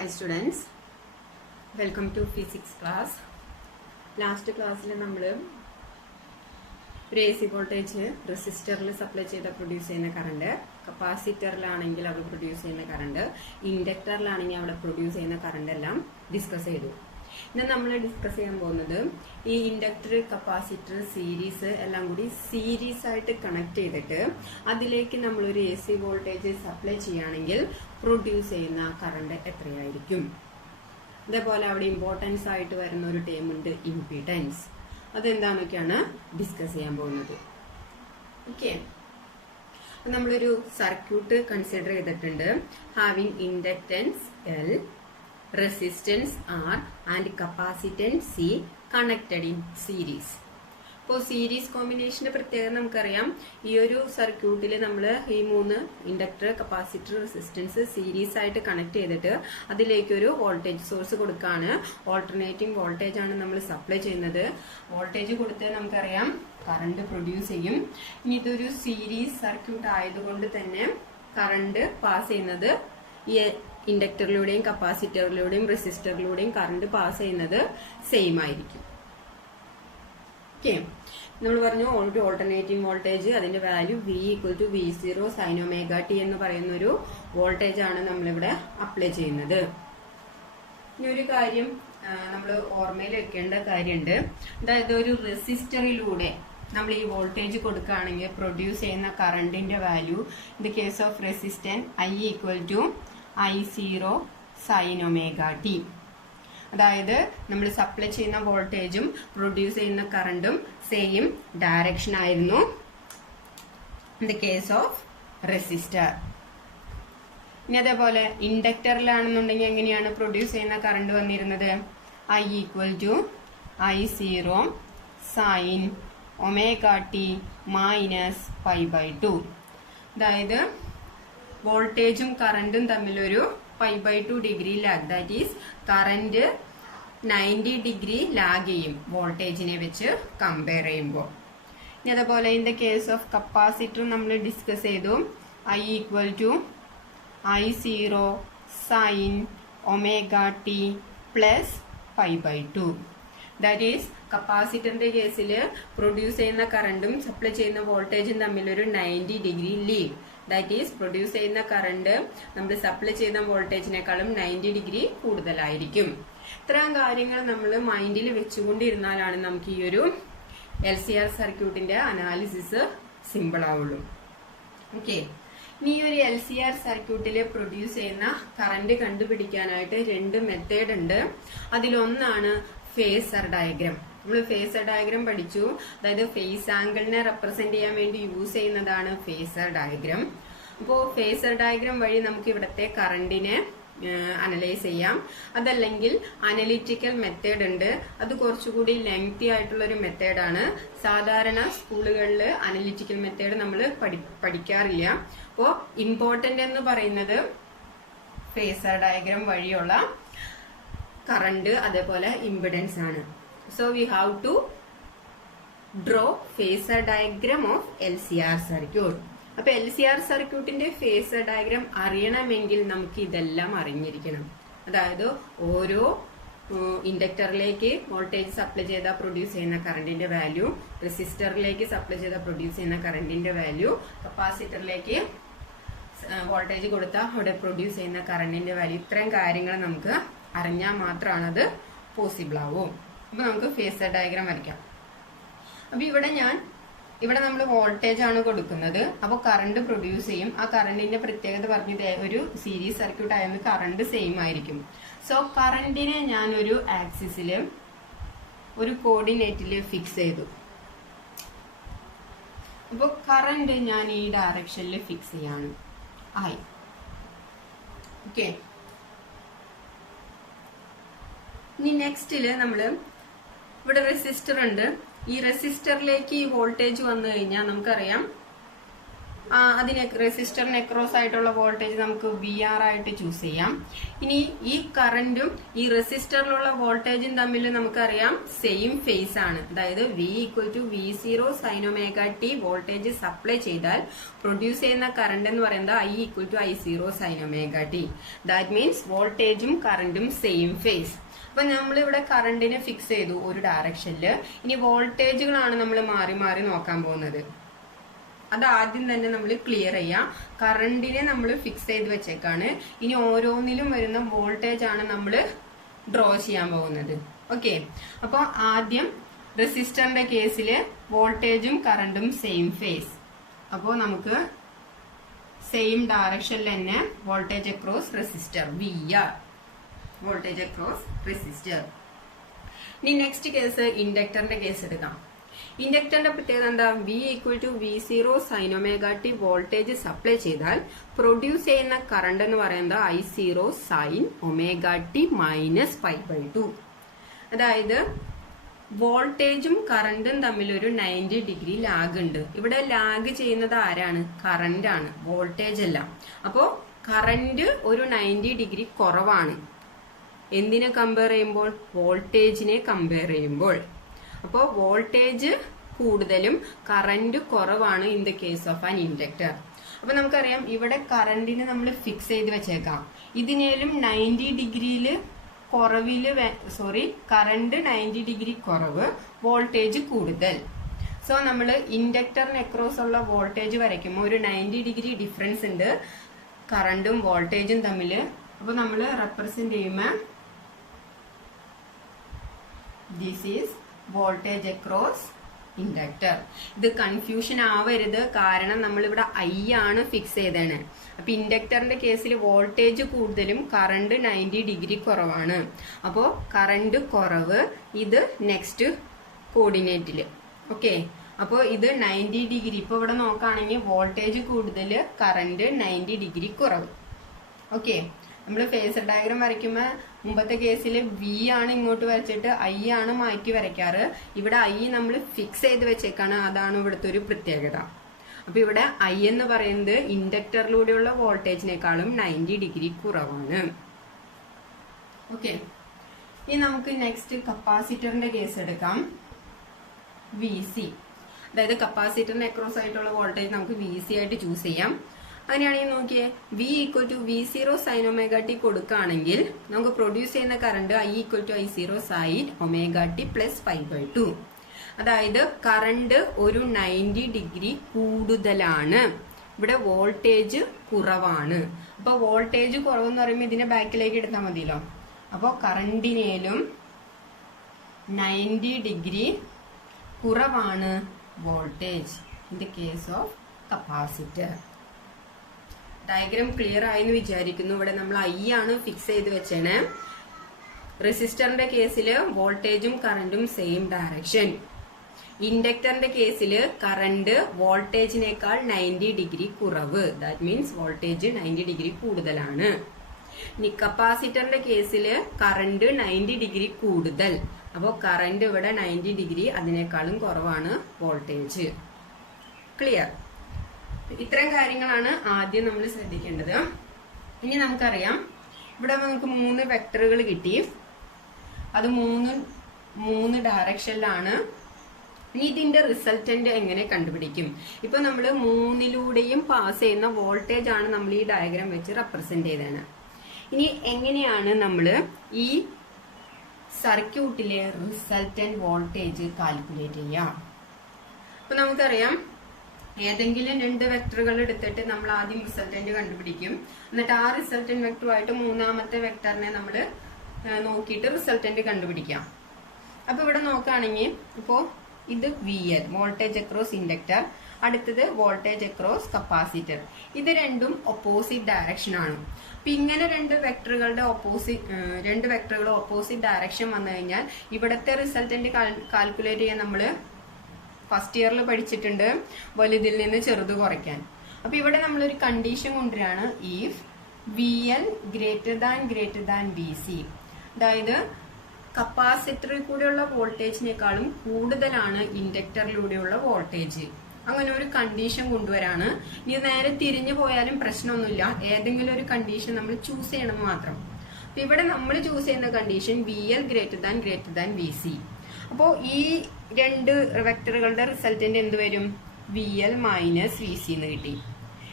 Hi students, welcome to physics class. Last class നമ്മൾ ഒരു AC voltage റെസിസ്റ്ററിൽ supply ചെയ്ത പ്രൊഡ്യൂസ് ചെയ്യുന്ന കറണ്ട്, കപ്പാസിറ്ററിലാണെങ്കിൽ അവിടെ പ്രൊഡ്യൂസ് ചെയ്യുന്ന കറണ്ട്, ഇൻഡക്ടറിലാണെങ്കിൽ അവിടെ പ്രൊഡ്യൂസ് ചെയ്യുന്ന കറണ്ട് എല്ലാം ഡിസ്കസ് ചെയ്തു. ഇന്ന് നമ്മൾ ഡിസ്കസ് ചെയ്യാൻ പോകുന്നത് ഈ ഇൻഡക്ടർ, കപ്പാസിറ്റർ, സീരീസ് എല്ലാം കൂടി സീരീസ് ആയിട്ട് കണക്ട് ചെയ്തിട്ട് അതിലേക്ക് നമ്മളൊരു AC വോൾട്ടേജ് സപ്ലൈ ചെയ്യുകയാണെങ്കിൽ പ്രൊഡ്യൂസ് ചെയ്യുന്ന കറണ്ട് എത്രയായിരിക്കും. അതേപോലെ അവിടെ ഇമ്പോർട്ടൻസ് ആയിട്ട് വരുന്ന ഒരു ടേം ഉണ്ട്, ഇംപീഡൻസ്. അതെന്താന്നൊക്കെയാണ് ഡിസ്കസ് ചെയ്യാൻ പോകുന്നത്. ഓക്കെ, നമ്മളൊരു സർക്യൂട്ട് കൺസിഡർ ചെയ്തിട്ടുണ്ട്. Having inductance L, resistance R and capacitance C connected in series. ഇപ്പോൾ സീരീസ് കോമ്പിനേഷന്റെ പ്രത്യേകത നമുക്കറിയാം. ഈ ഒരു സർക്യൂട്ടിൽ നമ്മൾ ഈ മൂന്ന് ഇൻഡക്ടർ, കപ്പാസിറ്റർ, റെസിസ്റ്റൻസ് സീരീസ് ആയിട്ട് കണക്ട് ചെയ്തിട്ട് അതിലേക്ക് ഒരു വോൾട്ടേജ് സോഴ്സ് കൊടുക്കുകയാണ്. ഓൾട്ടർനേറ്റിംഗ് വോൾട്ടേജ് ആണ് നമ്മൾ സപ്ലൈ ചെയ്യുന്നത്. വോൾട്ടേജ് കൊടുത്ത് നമുക്കറിയാം കറണ്ട് പ്രൊഡ്യൂസ് ചെയ്യും. ഇനി ഇതൊരു സീരീസ് സർക്യൂട്ട് ആയതുകൊണ്ട് തന്നെ കറണ്ട് പാസ് ചെയ്യുന്നത് ഈ ഇൻഡക്ടറിലൂടെയും കപ്പാസിറ്ററിലൂടെയും റെസിസ്റ്ററിലൂടെയും കറണ്ട് പാസ് ചെയ്യുന്നത് സെയിം ആയിരിക്കും. ഓക്കെ, നമ്മൾ പറഞ്ഞു ഒരു ഓൾട്ടർനേറ്റിംഗ് വോൾട്ടേജ്, അതിന്റെ വാല്യൂ V=V0 sin ωt എന്ന് പറയുന്ന ഒരു വോൾട്ടേജ് ആണ് നമ്മളിവിടെ അപ്ലൈ ചെയ്യുന്നത്. ഇനി ഒരു കാര്യം നമ്മൾ ഓർമ്മയിൽ വെക്കേണ്ട കാര്യമുണ്ട്. അതായത് ഒരു റെസിസ്റ്ററിലൂടെ നമ്മൾ ഈ വോൾട്ടേജ് കൊടുക്കുകയാണെങ്കിൽ പ്രൊഡ്യൂസ് ചെയ്യുന്ന കറണ്ടിന്റെ value, in the case of resistance I=I0 sin ωt. അതായത് നമ്മൾ സപ്ലൈ ചെയ്യുന്ന വോൾട്ടേജും പ്രൊഡ്യൂസ് ചെയ്യുന്ന കറണ്ടും സെയിം ഡയറക്ഷൻ ആയിരുന്നു in the case of resistor. ഇനി അതേപോലെ ഇൻഡക്ടറിലാണെന്നുണ്ടെങ്കിൽ എങ്ങനെയാണ് പ്രൊഡ്യൂസ് ചെയ്യുന്ന കറണ്ട് വന്നിരുന്നത്? I=I0 sin ωt -π/2. അതായത് വോൾട്ടേജും കറണ്ടും തമ്മിലൊരു π/2 degree lag, that is current 90 degree lag ചെയ്യും വോൾട്ടേജിനെ വെച്ച് കമ്പയർ ചെയ്യുമ്പോൾ. ഇനി അതേപോലെ in the case of capacitor നമ്മൾ ഡിസ്കസ് ചെയ്തു. I=I0 sin ωt +π/2. That is കപ്പാസിറ്ററിന്റെ കേസിൽ പ്രൊഡ്യൂസ് ചെയ്യുന്ന കറണ്ടും സപ്ലൈ ചെയ്യുന്ന വോൾട്ടേജും തമ്മിലൊരു 90 degree lead. That is produce ചെയ്യുന്ന കറണ്ട് നമ്മൾ സപ്ലൈ ചെയ്യുന്ന വോൾട്ടേജിനേക്കാളും 90 ഡിഗ്രി കൂടുതലായിരിക്കും. ഇത്രയും കാര്യങ്ങൾ നമ്മൾ മൈൻഡിൽ വെച്ചുകൊണ്ടിരുന്നാലാണ് നമുക്ക് ഈ ഒരു LCR സർക്യൂട്ടിന്റെ അനാലിസിസ് സിമ്പിൾ ആവുള്ളൂ. ഓക്കെ, ഇനി ഈ ഒരു LCR സർക്യൂട്ടിൽ പ്രൊഡ്യൂസ് ചെയ്യുന്ന കറണ്ട് കണ്ടുപിടിക്കാനായിട്ട് രണ്ട് മെത്തേഡ് ഉണ്ട്. അതിലൊന്നാണ് ഫേസർ ഡയഗ്രാം. നമ്മൾ ഫേസർ ഡയഗ്രാം പഠിച്ചു. അതായത് ഫേസ് ആംഗിളിനെ റെപ്രസെന്റ് ചെയ്യാൻ വേണ്ടി യൂസ് ചെയ്യുന്നതാണ് ഫേസർ ഡയഗ്രാം. അപ്പോൾ ഫേസർ ഡയഗ്രാം വഴി നമുക്ക് ഇവിടുത്തെ കറണ്ടിനെ അനലൈസ് ചെയ്യാം. അതല്ലെങ്കിൽ അനലിറ്റിക്കൽ മെത്തേഡ് ഉണ്ട്. അത് കുറച്ചുകൂടി ലെങ്തി ആയിട്ടുള്ള ഒരു മെത്തേഡാണ്. സാധാരണ സ്കൂളുകളിൽ അനലിറ്റിക്കൽ മെത്തേഡ് നമ്മൾ പഠിക്കാറില്ല. അപ്പോൾ ഇമ്പോർട്ടന്റ് എന്ന് പറയുന്നത് ഫേസർ ഡയഗ്രാം വഴിയുള്ള കറണ്ട് അതേപോലെ ഇംപിഡൻസ് ആണ്. So we have to draw phasor diagram of LCR circuit. അപ്പൊ LCR സർക്യൂട്ടിന്റെ ഫേസർ ഡയഗ്രാം അറിയണമെങ്കിൽ നമുക്ക് ഇതെല്ലാം അറിഞ്ഞിരിക്കണം. അതായത് ഓരോ ഇൻഡക്ടറിലേക്ക് വോൾട്ടേജ് സപ്ലൈ ചെയ്താൽ പ്രൊഡ്യൂസ് ചെയ്യുന്ന കറണ്ടിന്റെ വാല്യൂ, റെസിസ്റ്ററിലേക്ക് സപ്ലൈ ചെയ്താൽ പ്രൊഡ്യൂസ് ചെയ്യുന്ന കറണ്ടിന്റെ വാല്യൂ, കപ്പാസിറ്ററിലേക്ക് വോൾട്ടേജ് കൊടുത്താൽ അവിടെ പ്രൊഡ്യൂസ് ചെയ്യുന്ന കറണ്ടിന്റെ വാല്യൂ. ഇത്രയും കാര്യങ്ങൾ നമുക്ക് അറിഞ്ഞാൽ മാത്രമാണ് അത് പോസിബിൾ ആവും. അപ്പൊ നമുക്ക് ഫേസർ ഡയഗ്രാം വരയ്ക്കാം. അപ്പൊ ഇവിടെ നമ്മൾ വോൾട്ടേജ് ആണ് കൊടുക്കുന്നത്. അപ്പോൾ കറണ്ട് പ്രൊഡ്യൂസ് ചെയ്യും. ആ കറണ്ടിന്റെ പ്രത്യേകത പറഞ്ഞത് ഒരു സീരീസ് സർക്യൂട്ട് ആയതുകൊണ്ട് കറണ്ട് സെയിം ആയിരിക്കും. സോ കറണ്ടിനെ ഞാൻ ഒരു ആക്സിസില് ഒരു കോർഡിനേറ്റില് ഫിക്സ് ചെയ്തു. അപ്പൊ കറണ്ട് ഞാൻ ഈ ഡയറക്ഷനിൽ ഫിക്സ് ചെയ്യാണ്, I. ഓക്കെ, ഇനി നെക്സ്റ്റില് നമ്മള് ഇവിടെ റെസിസ്റ്റർ ഉണ്ട്. ഈ റെസിസ്റ്ററിലേക്ക് ഈ വോൾട്ടേജ് വന്നു കഴിഞ്ഞാൽ നമുക്കറിയാം അതിന് റെസിസ്റ്ററിന് അക്രോസ് ആയിട്ടുള്ള വോൾട്ടേജ് നമുക്ക് VR ആയിട്ട് ചൂസ് ചെയ്യാം. ഇനി ഈ കറന്റും ഈ റെസിസ്റ്ററിലുള്ള വോൾട്ടേജും തമ്മിൽ നമുക്കറിയാം സെയിം ഫേസ് ആണ്. അതായത് V = V0 sin ωt voltage supply ചെയ്താൽ പ്രൊഡ്യൂസ് ചെയ്യുന്ന കറന്റ് എന്ന് പറയുന്നത് I = I0 sin ωt. That means വോൾട്ടേജും കറന്റും സെയിം ഫേസ്. അപ്പൊ നമ്മൾ ഇവിടെ കറണ്ടിനെ ഫിക്സ് ചെയ്തു ഒരു ഡയറക്ഷനില്. ഇനി വോൾട്ടേജുകളാണ് നമ്മൾ മാറി മാറി നോക്കാൻ പോകുന്നത്. അത് ആദ്യം തന്നെ നമ്മൾ ക്ലിയർ ചെയ്യാം. കറണ്ടിനെ നമ്മൾ ഫിക്സ് ചെയ്ത് വെച്ചേക്കാണ്. ഇനി ഓരോന്നിലും വരുന്ന വോൾട്ടേജ് ആണ് നമ്മൾ ഡ്രോ ചെയ്യാൻ പോകുന്നത്. ഓക്കെ, അപ്പൊ ആദ്യം റെസിസ്റ്ററിന്റെ കേസില് വോൾട്ടേജും കറണ്ടും സെയിം ഫേസ്. അപ്പോൾ നമുക്ക് സെയിം ഡയറക്ഷനിൽ തന്നെ voltage across resistor VR, voltage across resistor. ഇനി നെക്സ്റ്റ് കേസ് ഇൻഡക്ടറിന്റെ കേസ് എടുക്കാം. ഇൻഡക്ടറിന്റെ പ്രത്യേകത എന്താ? V = V0 sin ωt voltage supply ചെയ്താൽ പ്രൊഡ്യൂസ് ചെയ്യുന്ന കറണ്ട് എന്ന് പറയുന്നത് I0 sin ωt -π/2. അതായത് വോൾട്ടേജും കറണ്ടും തമ്മിൽ ഒരു 90 ഡിഗ്രി ലാഗ് ഉണ്ട്. ഇവിടെ ലാഗ് ചെയ്യുന്നത് ആരാണ്? കറന്റ് ആണ്, വോൾട്ടേജ് അല്ല. അപ്പോ കറന്റ് ഒരു 90 ഡിഗ്രി കുറവാണ്. എന്തിനെ കമ്പയർ ചെയ്യുമ്പോൾ? വോൾട്ടേജിനെ കമ്പയർ ചെയ്യുമ്പോൾ. അപ്പോൾ വോൾട്ടേജ് കൂടുതലും കറന്റ് കുറവാണ് in the case of an inductor. അപ്പൊ നമുക്കറിയാം ഇവിടെ കറന്റിനെ നമ്മൾ ഫിക്സ് ചെയ്ത് വെച്ചേക്കാം. ഇതിനേലും 90 ഡിഗ്രിയില് കറന്റ് 90 ഡിഗ്രി കുറവ്, വോൾട്ടേജ് കൂടുതൽ. സോ നമ്മൾ ഇൻഡക്ടറിന് അക്രോസ് ഉള്ള വോൾട്ടേജ് വരയ്ക്കുമ്പോൾ ഒരു 90 ഡിഗ്രി ഡിഫറൻസ് ഉണ്ട് കറണ്ടും വോൾട്ടേജും തമ്മിൽ. അപ്പൊ നമ്മൾ റെപ്രസെന്റ് ചെയ്യുമ്പോൾ this is voltage across inductor. ഇത് കൺഫ്യൂഷൻ ആവരുത്, കാരണം നമ്മളിവിടെ I ആണ് ഫിക്സ് ചെയ്തതാണ്. അപ്പൊ ഇൻഡക്ടറിന്റെ കേസിൽ വോൾട്ടേജ് കൂടുതലും കറണ്ട് 90 ഡിഗ്രി കുറവാണ്. അപ്പോ കറണ്ട് കുറവ്, ഇത് നെക്സ്റ്റ് കോർഡിനേറ്റില്. ഓക്കെ, അപ്പോ ഇത് 90 ഡിഗ്രി. ഇപ്പൊ ഇവിടെ നോക്കുകയാണെങ്കിൽ വോൾട്ടേജ് കൂടുതൽ, കറണ്ട് 90 ഡിഗ്രി കുറവ്. ഓക്കെ, നമ്മൾ ഫേസർ ഡയഗ്രാം വരയ്ക്കുമ്പോൾ മുമ്പത്തെ കേസിൽ V ആണ് ഇങ്ങോട്ട് വരച്ചിട്ട് I ആണ് മാറ്റി വരയ്ക്കാറ്. ഇവിടെ I നമ്മൾ ഫിക്സ് ചെയ്ത് വെച്ചേക്കാണ്. അതാണ് ഇവിടുത്തെ ഒരു പ്രത്യേകത. അപ്പൊ ഇവിടെ I എന്ന് പറയുന്നത് ഇൻഡക്ടറിലൂടെയുള്ള വോൾട്ടേജിനേക്കാളും 90 ഡിഗ്രി കുറവാണ്. ഓക്കെ, ഇനി നമുക്ക് നെക്സ്റ്റ് കപ്പാസിറ്ററിന്റെ കേസ് എടുക്കാം. VC, അതായത് കപ്പാസിറ്ററിന് അക്രോസ് ആയിട്ടുള്ള വോൾട്ടേജ് നമുക്ക് VC ആയിട്ട് ചൂസ് ചെയ്യാം. അങ്ങനെയാണെങ്കിൽ നോക്കിയേ, V = V0 sin ωt കൊടുക്കുകയാണെങ്കിൽ നമുക്ക് പ്രൊഡ്യൂസ് ചെയ്യുന്ന current I = I0 sin ωt +π/2. അതായത് കറണ്ട് ഒരു 90 ഡിഗ്രി കൂടുതലാണ്, ഇവിടെ വോൾട്ടേജ് കുറവാണ്. അപ്പൊ വോൾട്ടേജ് കുറവെന്ന് പറയുമ്പോൾ ഇതിനെ ബാക്കിലേക്ക് എടുത്താൽ മതിയല്ലോ. അപ്പോൾ കറണ്ടിനേലും 90 ഡിഗ്രി കുറവാണ് voltage in the case of capacitor. Diagram clear ആയെന്ന് വിചാരിക്കുന്നു. ഇവിടെ നമ്മൾ I ആണ് ഫിക്സ് ചെയ്ത് വെച്ചേണ്. റെസിസ്റ്ററിന്റെ കേസിൽ വോൾട്ടേജും കറണ്ടും സെയിം ഡയറക്ഷൻ. ഇൻഡക്ടറിന്റെ കേസിൽ കറണ്ട് വോൾട്ടേജിനേക്കാൾ 90 ഡിഗ്രി കുറവ്, ദാറ്റ് മീൻസ് വോൾട്ടേജ് 90 ഡിഗ്രി കൂടുതലാണ്. ഇനി കപ്പാസിറ്ററിന്റെ കേസിൽ കറണ്ട് 90 ഡിഗ്രി കൂടുതൽ, അപ്പോൾ കറണ്ട് ഇവിടെ 90 ഡിഗ്രി അതിനേക്കാളും കുറവാണ് വോൾട്ടേജ്. ക്ലിയർ? ഇത്തരം കാര്യങ്ങളാണ് ആദ്യം നമ്മൾ ശ്രദ്ധിക്കേണ്ടത്. ഇനി നമുക്കറിയാം ഇവിടെ നമുക്ക് 3 വെക്ടറുകൾ കിട്ടി. അത് മൂന്ന് ഡയറക്ഷനിലാണ്. ഇനി ഇതിന്റെ റിസൾട്ടന്റ് എങ്ങനെ കണ്ടുപിടിക്കും? ഇപ്പൊ നമ്മൾ 3ലൂടെയും പാസ് ചെയ്യുന്ന വോൾട്ടേജ് ആണ് നമ്മൾ ഈ ഡയഗ്രാം വെച്ച് റെപ്രസെന്റ് ചെയ്തതാണ്. ഇനി എങ്ങനെയാണ് നമ്മൾ ഈ സർക്യൂട്ടിലെ റിസൾട്ടന്റ് വോൾട്ടേജ് കാൽക്കുലേറ്റ് ചെയ്യാം? അപ്പൊ നമുക്കറിയാം ഏതെങ്കിലും 2 വെക്ടറുകൾ എടുത്തിട്ട് നമ്മൾ ആദ്യം റിസൾട്ടന്റ് കണ്ടുപിടിക്കും. എന്നിട്ട് ആ റിസൾട്ടന്റ് വെക്ടറുമായിട്ട് മൂന്നാമത്തെ വെക്ടറിനെ നമ്മൾ നോക്കിയിട്ട് റിസൾട്ടന്റ് കണ്ടുപിടിക്കാം. അപ്പൊ ഇവിടെ നോക്കുകയാണെങ്കിൽ ഇപ്പോ ഇത് VL, വോൾട്ടേജ് അക്രോസ് ഇൻഡക്ടർ. അടുത്തത് വോൾട്ടേജ് അക്രോസ് കപ്പാസിറ്റർ. ഇത് രണ്ടും ഓപ്പോസിറ്റ് ഡയറക്ഷൻ ആണ്. അപ്പൊ ഇങ്ങനെ 2 വെക്ടറുകൾ ഓപ്പോസിറ്റ് ഡയറക്ഷൻ വന്നു കഴിഞ്ഞാൽ ഇവിടത്തെ റിസൾട്ടന്റ് കാൽക്കുലേറ്റ് ചെയ്യാൻ നമ്മൾ ഫസ്റ്റ് ഇയറിൽ പഠിച്ചിട്ടുണ്ട്, വലുതിൽ നിന്ന് ചെറുത് കുറയ്ക്കാൻ. അപ്പൊ ഇവിടെ നമ്മളൊരു കണ്ടീഷൻ കൊണ്ടുവരികയാണ്, ഇഫ് VL > VC. അതായത് കപ്പാസിറ്ററിൽ കൂടെയുള്ള വോൾട്ടേജിനേക്കാളും കൂടുതലാണ് ഇൻഡക്ടറിലൂടെയുള്ള വോൾട്ടേജ്. അങ്ങനെ ഒരു കണ്ടീഷൻ കൊണ്ടുവരാണ്. ഇനി നേരെ തിരിഞ്ഞു പോയാലും പ്രശ്നമൊന്നുമില്ല, ഏതെങ്കിലും ഒരു കണ്ടീഷൻ നമ്മൾ ചൂസ് ചെയ്യണം മാത്രം. അപ്പൊ ഇവിടെ നമ്മൾ ചൂസ് ചെയ്യുന്ന condition VL greater than VC. അപ്പോ ഈ രണ്ട് വെക്ടറുകളുടെ റിസൾട്ടന്റ് എന്ത് വരും? VL മൈനസ് VC എന്ന് കിട്ടി.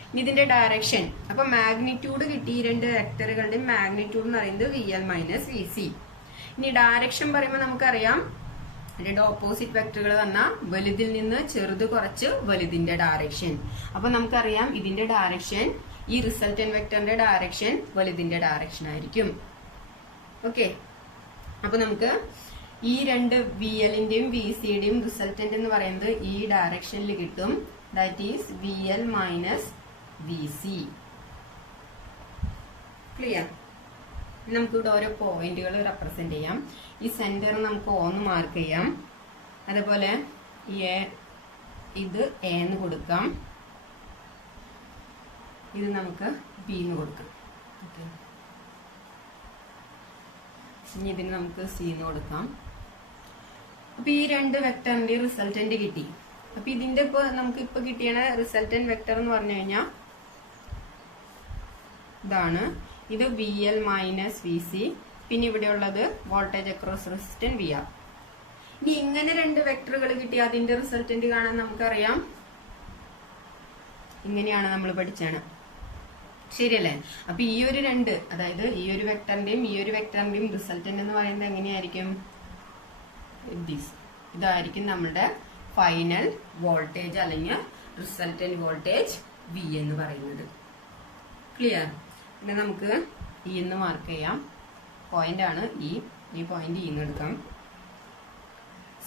ഇനി ഇതിന്റെ ഡയറക്ഷൻ, അപ്പൊ മാഗ്നിറ്റ്യൂഡ് കിട്ടി. ഈ രണ്ട് വെക്ടറുകളുടെ മാഗ്നിറ്റ്യൂഡ് എന്ന് പറയുന്നത് VL മൈനസ് VC. ഇനി ഡയറക്ഷൻ പറയുമ്പോൾ നമുക്കറിയാം, രണ്ട് ഓപ്പോസിറ്റ് വെക്ടറുകൾ വന്നാൽ വലുതിൽ നിന്ന് ചെറുത് കുറച്ച് വലുതിന്റെ ഡയറക്ഷൻ. അപ്പൊ നമുക്കറിയാം ഇതിന്റെ ഡയറക്ഷൻ, ഈ റിസൾട്ടന്റ് വെക്ടറിന്റെ ഡയറക്ഷൻ വലുതിന്റെ ഡയറക്ഷൻ ആയിരിക്കും. ഓക്കെ, അപ്പൊ നമുക്ക് ഈ രണ്ട് VLന്റെയും VCയുടെയും റിസൾട്ടന്റ് എന്ന് പറയുന്നത് ഈ ഡയറക്ഷനിൽ കിട്ടും. That is VL minus VC. Clear? നമുക്കിവിടെ ഓരോ പോയിന്റുകൾ റെപ്രസെന്റ് ചെയ്യാം. ഈ സെന്റർ നമുക്ക് O എന്ന് മാർക്ക് ചെയ്യാം. അതേപോലെ ഇത് A എന്ന് കൊടുക്കാം, ഇത് നമുക്ക് B എന്ന് കൊടുക്കാം. ഓക്കെ, ഇനി ഇതിന് നമുക്ക് C എന്ന് കൊടുക്കാം. അപ്പൊ ഈ രണ്ട് വെക്ടറിന്റെ റിസൾട്ടന്റ് കിട്ടി. അപ്പൊ ഇതിന്റെ ഇപ്പൊ നമുക്ക് ഇപ്പൊ കിട്ടിയ റിസൾട്ടന്റ് വെക്ടർ എന്ന് പറഞ്ഞു കഴിഞ്ഞാൽ ഇതാണ്. ഇത് VL മൈനസ് VC. പിന്നെ ഇവിടെ ഉള്ളത് വോൾട്ടേജ് അക്രോസ് റെസിസ്റ്റന്റ് VR. ഇനി ഇങ്ങനെ രണ്ട് വെക്ടറുകൾ കിട്ടി അതിന്റെ റിസൾട്ടന്റ് കാണാൻ നമുക്കറിയാം, ഇങ്ങനെയാണ് നമ്മൾ പഠിച്ചാണ്, ശരിയല്ലേ? അപ്പൊ ഈ ഒരു രണ്ട്, അതായത് ഈ ഒരു വെക്ടറിന്റെയും ഈ ഒരു വെക്ടറിന്റെയും റിസൾട്ടന്റ് എന്ന് പറയുന്നത് എങ്ങനെയായിരിക്കും? ഇതായിരിക്കും നമ്മുടെ ഫൈനൽ വോൾട്ടേജ് അല്ലെങ്കിൽ റിസൾട്ടന്റ് വോൾട്ടേജ് V എന്ന് പറയുന്നത്. ക്ലിയർ? പിന്നെ നമുക്ക് E എന്ന് മാർക്ക് ചെയ്യാം. പോയിന്റ് ആണ് ഈ പോയിന്റ് E എന്ന് എടുക്കാം.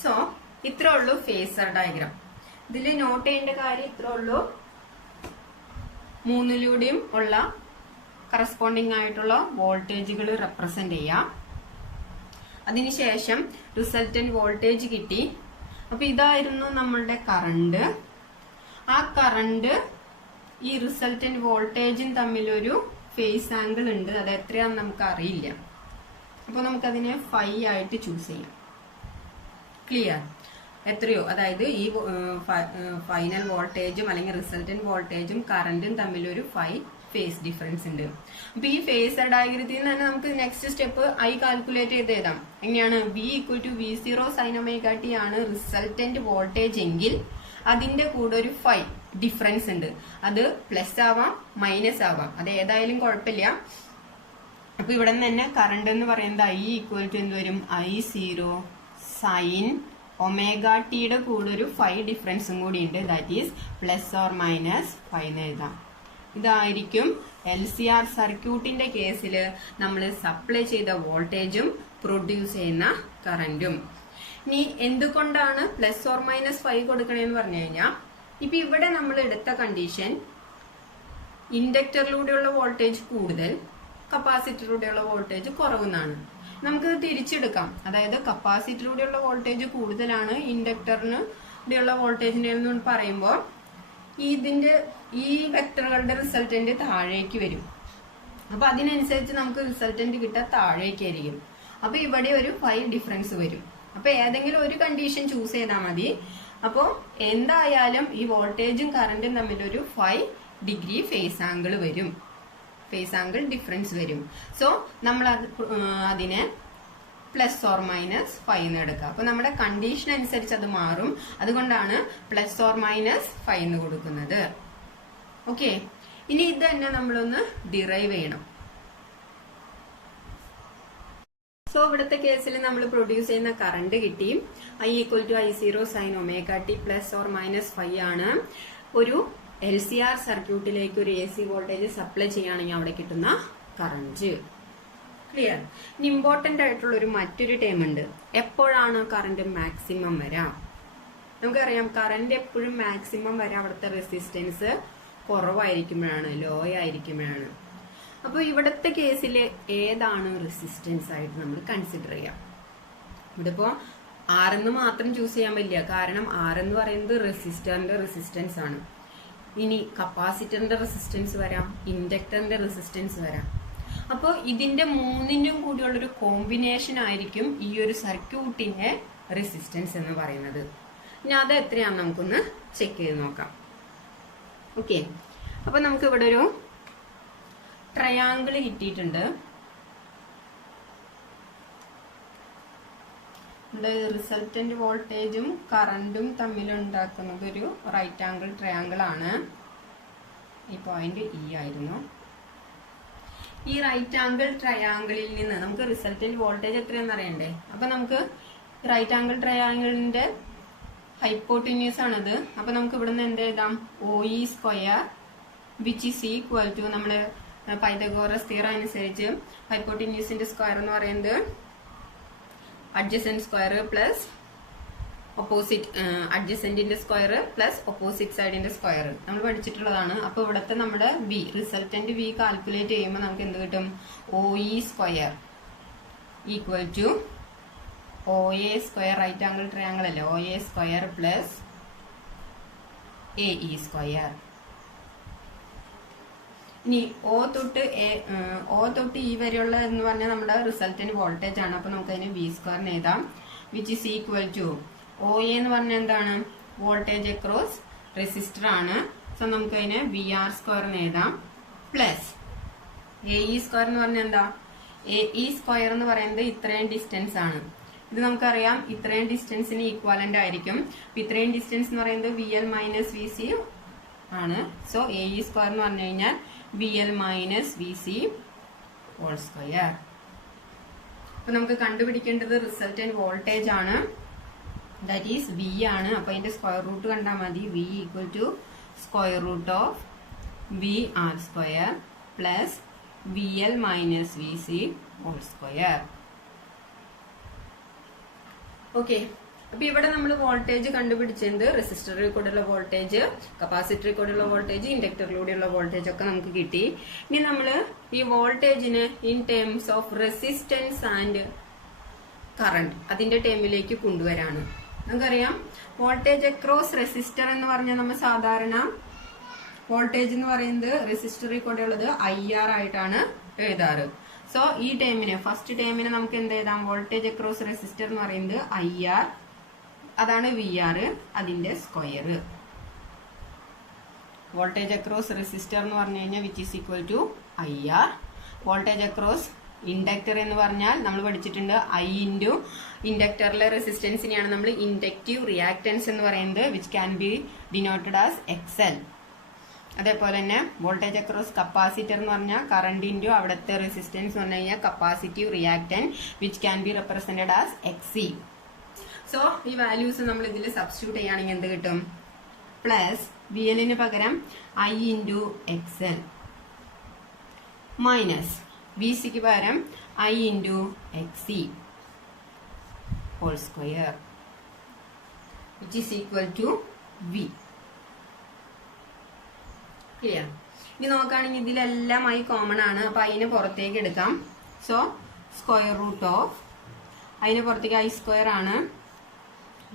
സോ ഇത്ര ഉള്ളൂ ഫേസർ ഡയഗ്രാം. ഇതിൽ നോട്ട് ചെയ്യേണ്ട കാര്യം ഇത്ര ഉള്ളൂ. മൂന്നിലൂടെയും ഉള്ള കറസ്പോണ്ടിങ് ആയിട്ടുള്ള വോൾട്ടേജുകൾ റെപ്രസെന്റ് ചെയ്യാം. അതിനുശേഷം റിസൾട്ടന്റ് വോൾട്ടേജ് കിട്ടി. അപ്പൊ ഇതായിരുന്നു നമ്മളുടെ കറണ്ട്. ആ കറണ്ട് ഈ റിസൾട്ടന്റ് വോൾട്ടേജും തമ്മിലൊരു ഫേസ് ആംഗിൾ ഉണ്ട്, അത് എത്രയാണെന്ന് നമുക്ക് അറിയില്ല. അപ്പൊ നമുക്കതിനെ ഫൈ ആയിട്ട് ചൂസ് ചെയ്യാം. ക്ലിയർ? എത്രയോ, അതായത് ഈ ഫൈനൽ വോൾട്ടേജും അല്ലെങ്കിൽ റിസൾട്ടന്റ് വോൾട്ടേജും കറന്റും തമ്മിലൊരു ഫേസ് ഡിഫറൻസ് ഉണ്ട്. അപ്പൊ ഈ ഫേസർ ഡയഗ്രത്തിൽ നിന്ന് തന്നെ നമുക്ക് നെക്സ്റ്റ് സ്റ്റെപ്പ് I കാൽക്കുലേറ്റ് ചെയ്ത് എഴുതാം. എങ്ങനെയാണ്? V = V0 sin ωt ആണ് റിസൾട്ടന്റ് വോൾട്ടേജ് എങ്കിൽ അതിന്റെ കൂടെ ഒരു ഡിഫറൻസ് ഉണ്ട്. അത് പ്ലസ് ആവാം മൈനസ് ആവാം, അത് ഏതായാലും കുഴപ്പമില്ല. അപ്പൊ ഇവിടെ നിന്ന് തന്നെ കറണ്ട് എന്ന് പറയുന്നത് I = എന്ത് വരും? I0 sin ωtയുടെ കൂടെ ഒരു ഡിഫറൻസും കൂടി ഉണ്ട്. That is plus or minus എന്ന് എഴുതാം. ഇതായിരിക്കും LCR സർക്യൂട്ടിന്റെ കേസിൽ നമ്മൾ സപ്ലൈ ചെയ്ത വോൾട്ടേജും പ്രൊഡ്യൂസ് ചെയ്യുന്ന കറന്റും. ഇനി എന്തുകൊണ്ടാണ് പ്ലസ് ഓർ മൈനസ് കൊടുക്കണേന്ന് പറഞ്ഞു കഴിഞ്ഞാൽ, ഇപ്പൊ ഇവിടെ നമ്മൾ എടുത്ത കണ്ടീഷൻ ഇൻഡക്ടറിലൂടെയുള്ള വോൾട്ടേജ് കൂടുതൽ, കപ്പാസിറ്ററിലൂടെയുള്ള വോൾട്ടേജ് കുറവെന്നാണ്. നമുക്ക് തിരിച്ചെടുക്കാം. അതായത് കപ്പാസിറ്ററിലൂടെയുള്ള വോൾട്ടേജ് കൂടുതലാണ് ഇൻഡക്ടറിലൂടെയുള്ള വോൾട്ടേജിന്റെ എന്ന് പറയുമ്പോൾ ഇതിന്റെ ഈ വെക്ടറുകളുടെ റിസൾട്ടന്റ് താഴേക്ക് വരും. അപ്പൊ അതിനനുസരിച്ച് നമുക്ക് റിസൾട്ടന്റ് കിട്ടാൻ താഴേക്കായിരിക്കും. അപ്പൊ ഇവിടെ ഒരു ഡിഫറൻസ് വരും. അപ്പൊ ഏതെങ്കിലും ഒരു കണ്ടീഷൻ ചൂസ് ചെയ്താൽ മതി. അപ്പോ എന്തായാലും ഈ വോൾട്ടേജും കറന്റും തമ്മിലൊരു 5 ഡിഗ്രി ഫേസ് ആംഗിൾ വരും, ഫേസ് ആംഗിൾ ഡിഫറൻസ് വരും. സോ നമ്മൾ അതിനെ പ്ലസ് ഓർ മൈനസ് 5 എന്ന് എടുക്കുക. അപ്പൊ നമ്മുടെ കണ്ടീഷൻ അനുസരിച്ച് അത് മാറും. അതുകൊണ്ടാണ് പ്ലസ് ഓർ മൈനസ് 5 എന്ന് കൊടുക്കുന്നത്. ഓക്കെ, ഇനി ഇത് തന്നെ നമ്മളൊന്ന് ഡിറൈവ് ചെയ്യണം. സോ ഇവിടുത്തെ കേസിൽ നമ്മൾ പ്രൊഡ്യൂസ് ചെയ്യുന്ന കറണ്ട് കിട്ടി. I = I0 sin ωt plus or minus 5 ആണ്. ഒരു LCR സർക്യൂട്ടിലേക്ക് ഒരു AC വോൾട്ടേജ് സപ്ലൈ ചെയ്യുകയാണെങ്കിൽ അവിടെ കിട്ടുന്ന കറന്റ്. ക്ലിയർ? ഇനി ഇമ്പോർട്ടന്റ് ആയിട്ടുള്ള ഒരു മറ്റൊരു ടേം ഉണ്ട്. എപ്പോഴാണ് കറന്റ് മാക്സിമം വരാം? നമുക്കറിയാം കറന്റ് എപ്പോഴും മാക്സിമം വരാം അവിടുത്തെ റെസിസ്റ്റൻസ് കുറവായിരിക്കുമ്പോഴാണ്, ലോ ആയിരിക്കുമ്പോഴാണ്. അപ്പൊ ഇവിടുത്തെ കേസിൽ ഏതാണ് റെസിസ്റ്റൻസ് ആയിട്ട് നമ്മൾ കൺസിഡർ ചെയ്യാം? ഇവിടെ ഇപ്പോ R എന്ന് മാത്രം ചൂസ് ചെയ്യാൻ പറ്റില്ല, കാരണം R എന്ന് പറയുന്നത് റെസിസ്റ്ററിന്റെ റെസിസ്റ്റൻസ് ആണ്. ഇനി കപ്പാസിറ്ററിന്റെ റെസിസ്റ്റൻസ് വരാം, ഇൻഡക്ടറിന്റെ റെസിസ്റ്റൻസ് വരാം. അപ്പോൾ ഇതിന്റെ മൂന്നിന്റെയും കൂടിയുള്ളൊരു കോമ്പിനേഷൻ ആയിരിക്കും ഈ ഒരു സർക്യൂട്ടിന്റെ റെസിസ്റ്റൻസ് എന്ന് പറയുന്നത്. ഇനി അത് എത്രയാണെന്ന് നമുക്കൊന്ന് ചെക്ക് ചെയ്ത് നോക്കാം. ഓക്കെ, അപ്പൊ നമുക്ക് ഇവിടെ ഒരു ട്രയാങ്കിൾ കിട്ടിയിട്ടുണ്ട്. റിസൾട്ടന്റ് വോൾട്ടേജും കറണ്ടും തമ്മിലുണ്ടാക്കുന്നത് ഒരു റൈറ്റ് ആംഗിൾ ട്രയാങ്കിൾ ആണ്. ഈ പോയിന്റ് ഇ ആയിരുന്നു. ഈ റൈറ്റ് ആംഗിൾ ട്രയാങ്കിളിൽ നിന്ന് നമുക്ക് റിസൾട്ടന്റ് വോൾട്ടേജ് എത്രയാണെന്ന് അറിയണ്ടേ? അപ്പൊ നമുക്ക് റൈറ്റ് ആംഗിൾ ട്രയാങ്കിളിന്റെ ഹൈപ്പോട്ടിന്യൂസ് ആണത്. അപ്പൊ നമുക്ക് ഇവിടുന്ന് എന്ത് എഴുതാം? OE square which is equal to, നമ്മള് പൈതഗോറസ് തിയറം അനുസരിച്ച് ഹൈപ്പോട്ടിന്യൂസിന്റെ സ്ക്വയർ എന്ന് പറയുന്നത് അഡ്ജസന്റ് സ്ക്വയർ പ്ലസ് ഓപ്പോസിറ്റ് അഡ്ജസന്റിന്റെ സ്ക്വയർ പ്ലസ് ഓപ്പോസിറ്റ് സൈഡിന്റെ സ്ക്വയർ നമ്മൾ പഠിച്ചിട്ടുള്ളതാണ്. അപ്പൊ ഇവിടുത്തെ നമ്മുടെ വി റിസൾട്ടന്റ് വി കാൽക്കുലേറ്റ് ചെയ്യുമ്പോൾ നമുക്ക് എന്ത് കിട്ടും? OE square equal to OA square, right angle triangle അല്ലേ, OA square plus AE square. ഇനി O തൊട്ട് E വരെയുള്ള എന്ന് പറഞ്ഞാൽ നമ്മുടെ റിസൾട്ടന്റ് വോൾട്ടേജ് ആണ്. അപ്പൊ നമുക്ക് അതിന് V സ്ക്വയറിന് എഴുതാം, which is equal to OA എന്ന് പറഞ്ഞാൽ എന്താണ്? വോൾട്ടേജ് അക്രോസ് റെസിസ്റ്റർ ആണ്. സോ നമുക്ക് അതിന് VR സ്ക്വയറിന് എഴുതാം പ്ലസ് AE സ്ക്വയർ എന്ന് പറഞ്ഞാൽ എന്താ? AE സ്ക്വയർ എന്ന് പറയുന്നത് ഇത്രയും ഡിസ്റ്റൻസ് ആണ്. ഇത് നമുക്കറിയാം ഇത്രയും ഡിസ്റ്റൻസിന് ഈക്വാലന്റ് ആയിരിക്കും. ഇത്രയും ഡിസ്റ്റൻസ് എന്ന് പറയുന്നത് VL മൈനസ് VC ആണ്. സോ AE സ്ക്വയർ എന്ന് പറഞ്ഞു കഴിഞ്ഞാൽ VL minus VC whole square. അപ്പൊ നമുക്ക് കണ്ടുപിടിക്കേണ്ടത് റിസൾട്ടന്റ് വോൾട്ടേജ് ആണ്, ദാറ്റ് ഈസ് V ആണ്. അപ്പൊ അതിന്റെ സ്ക്വയർ റൂട്ട് കണ്ടാൽ മതി. V equal to square root of VR square plus VL minus VC whole square. Okay, അപ്പൊ ഇവിടെ നമ്മൾ വോൾട്ടേജ് കണ്ടുപിടിച്ചത് റെസിസ്റ്ററിൽ കൂടെയുള്ള വോൾട്ടേജ്, കപ്പാസിറ്ററിൽ കൂടെയുള്ള വോൾട്ടേജ്, ഇൻഡക്ടറിലൂടെയുള്ള വോൾട്ടേജ് ഒക്കെ നമുക്ക് കിട്ടി. ഇനി നമ്മൾ ഈ വോൾട്ടേജിന് in terms of resistance and current അതിന്റെ ടേമിലേക്ക് കൊണ്ടുവരാണ്. നമുക്കറിയാം വോൾട്ടേജ് അക്രോസ് റെസിസ്റ്റർ എന്ന് പറഞ്ഞാൽ നമ്മൾ സാധാരണ വോൾട്ടേജ് എന്ന് പറയുന്നത് റെസിസ്റ്ററിൽ കൂടെയുള്ളത് IR ആയിട്ടാണ് എഴുതാറ്. സോ ഈ ടേമിന് ഫസ്റ്റ് ടേമിന് നമുക്ക് എന്ത് എഴുതാം? വോൾട്ടേജ് അക്രോസ് റെസിസ്റ്റർ എന്ന് പറയുന്നത് IR, അതാണ് VR, അതിന്റെ സ്ക്വയർ. വോൾട്ടേജ് അക്രോസ് റെസിസ്റ്റർ എന്ന് പറഞ്ഞു കഴിഞ്ഞാൽ which is equal to IR. Voltage across inductor എന്ന് പറഞ്ഞാൽ നമ്മൾ പഠിച്ചിട്ടുണ്ട് I ഇൻറ്റു ഇൻഡക്ടറിലെ റെസിസ്റ്റൻസിനെയാണ് നമ്മൾ ഇൻഡക്റ്റീവ് റിയാക്ടൻസ് എന്ന് പറയുന്നത്, which can be denoted as XL. അതേപോലെ തന്നെ വോൾട്ടേജ് അക്രോസ് കപ്പാസിറ്റർ എന്ന് പറഞ്ഞാൽ കറണ്ട് ഇൻറ്റു അവിടുത്തെ റെസിസ്റ്റൻസ് എന്ന് പറഞ്ഞു കഴിഞ്ഞാൽ capacitive reactant, which can be represented as XC. So ഈ വാല്യൂസ് നമ്മൾ ഇതിൽ സബ്സ്റ്റിറ്റ്യൂട്ട് ചെയ്യുകയാണെങ്കിൽ എന്ത് കിട്ടും? പ്ലസ് VLന് പകരം I ഇൻറ്റു XL മൈനസ് VCക്ക് പകരം I into XC whole square which is equal to V. Clear? ഇനി നോക്കുകയാണെങ്കിൽ ഇതിലെല്ലാം I കോമൺ ആണ്. അപ്പൊ അതിനെ പുറത്തേക്ക് എടുക്കാം. സോ സ്ക്വയർ റൂട്ട് ഓഫ് അതിന് പുറത്തേക്ക് I സ്ക്വയർ ആണ്,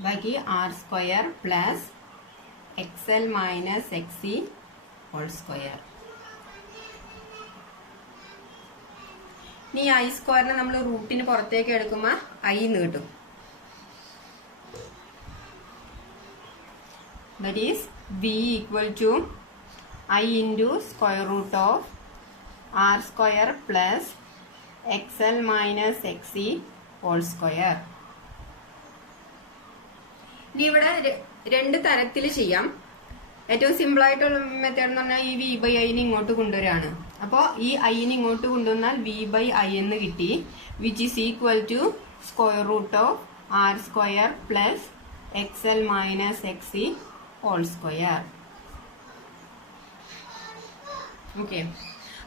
ബാക്കി R square plus XL minus XC whole square. ഇനി I സ്ക്വയറിനെ നമ്മൾ റൂട്ടിന് പുറത്തേക്ക് എടുക്കുമ്പോൾ I എന്ന് കിട്ടും. That is V equal to I into square root of R square plus XL minus XC whole square. ഇനി ഇവിടെ രണ്ട് തരത്തിൽ ചെയ്യാം. ഏറ്റവും സിമ്പിൾ ആയിട്ടുള്ള മെത്തേഡ് എന്ന് പറഞ്ഞാൽ ഈ V/I ഇങ്ങോട്ട് കൊണ്ടുവരാണ്. അപ്പോൾ ഈ I ഇങ്ങോട്ട് കൊണ്ടുവന്നാൽ V/I എന്ന് കിട്ടി, which is equal to square root of R square plus XL minus XC whole square. Okay,